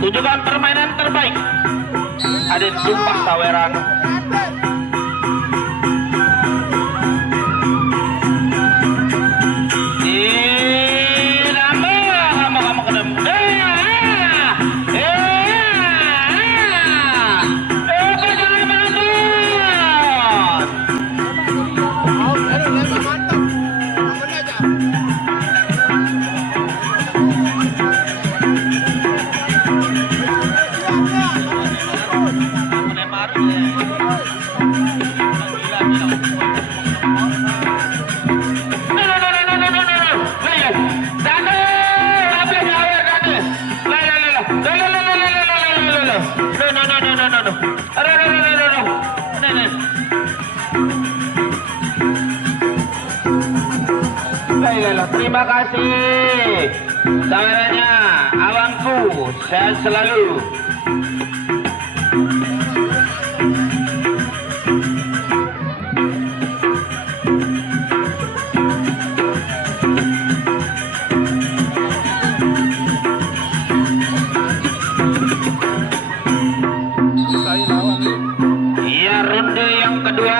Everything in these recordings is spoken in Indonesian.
Tunjukkan permainan terbaik. Ada Tumpah Saweran. Terima kasih sawerannya, abangku, sehat selalu. Iya, ronde yang kedua.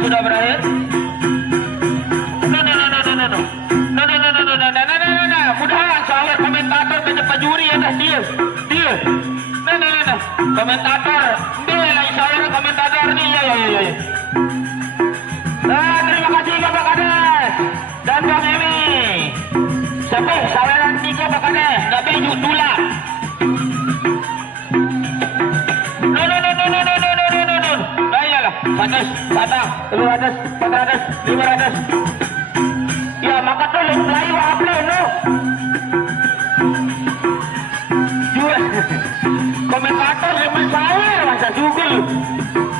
Sudah berakhir. Mudahan soalnya komentator ke juri ada dia. Komentator, dia lagi soalnya komentator nih ya. Nah, terima kasih Bapak Kades dan Bang Emi. Sampai saweran tiga Bapak Kades, tapi Yudula. Ratus, 200, 400, 500. Ya maka tolong layu apa no? Komentator zaman saya masa juga.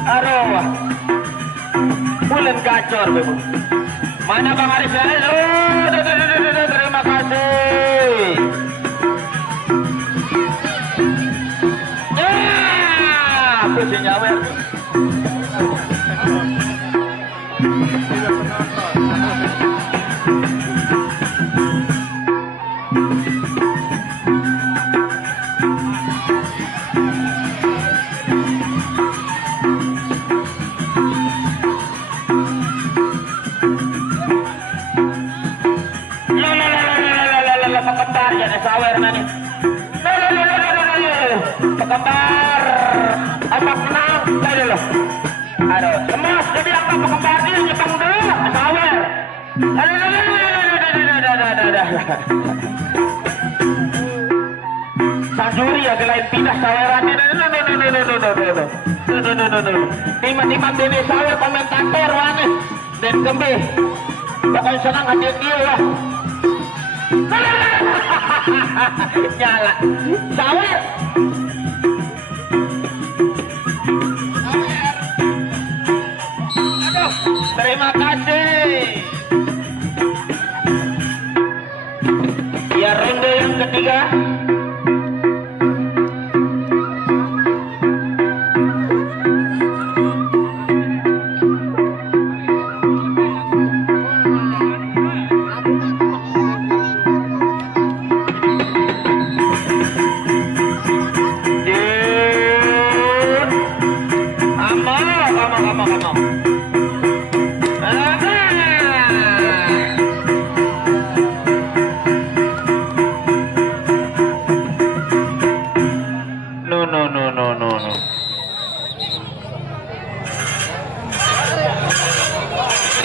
Aduh, bulan gacor bebo. Mana Bang Aris? Terima kasih. Aku sih nyawer. Sawer nani. Pekembar. Apa menang? Saya loh. Aduh, emas jadi apa pekembar dia nyepang dulu. Sawer. juri ya lain pindah sawerannya. Timan-timan Dene Sawer komentator mana dan Gembe. Pokoknya senang hadir dia lah. Nyala Sawer. Aduh, terima kasih. Ya ronde yang ketiga.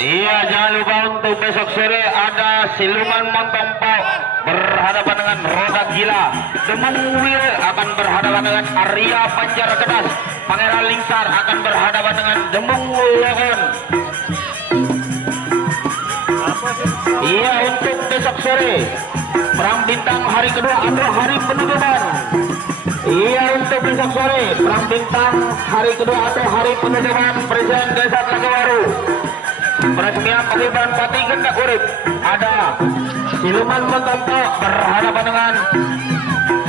Iya, jangan lupa untuk besok sore ada siluman Montompok berhadapan dengan Roda Gila. Demung Wir akan berhadapan dengan Arya Banjar Gedas. Pangeran Lingsar akan berhadapan dengan Demung Logon. Iya, untuk besok sore perang bintang hari kedua atau hari penutupan. Iya, untuk besok sore perang bintang hari kedua atau hari penutupan Presiden Desa Telaga Baru. Peresmian paguyuban Pati Gendak Urip ada siluman Montompok berhadapan dengan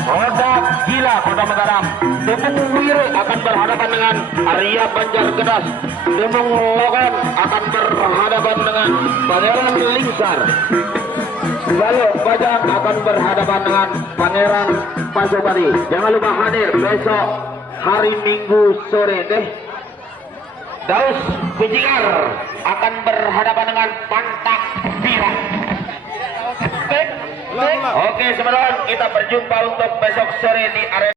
Roda Gila Kota Mataram. Demung Wir akan berhadapan dengan Arya Banjar Gedas. Demung Logon akan berhadapan dengan Pangeran Lingsar. Lalu Bajang akan berhadapan dengan Pangeran Pasopati. Jangan lupa hadir besok hari Minggu sore deh. Daus Kucingar akan berhadapan dengan Pantak Bira. Oke, sebentar kita berjumpa untuk besok sore di arena.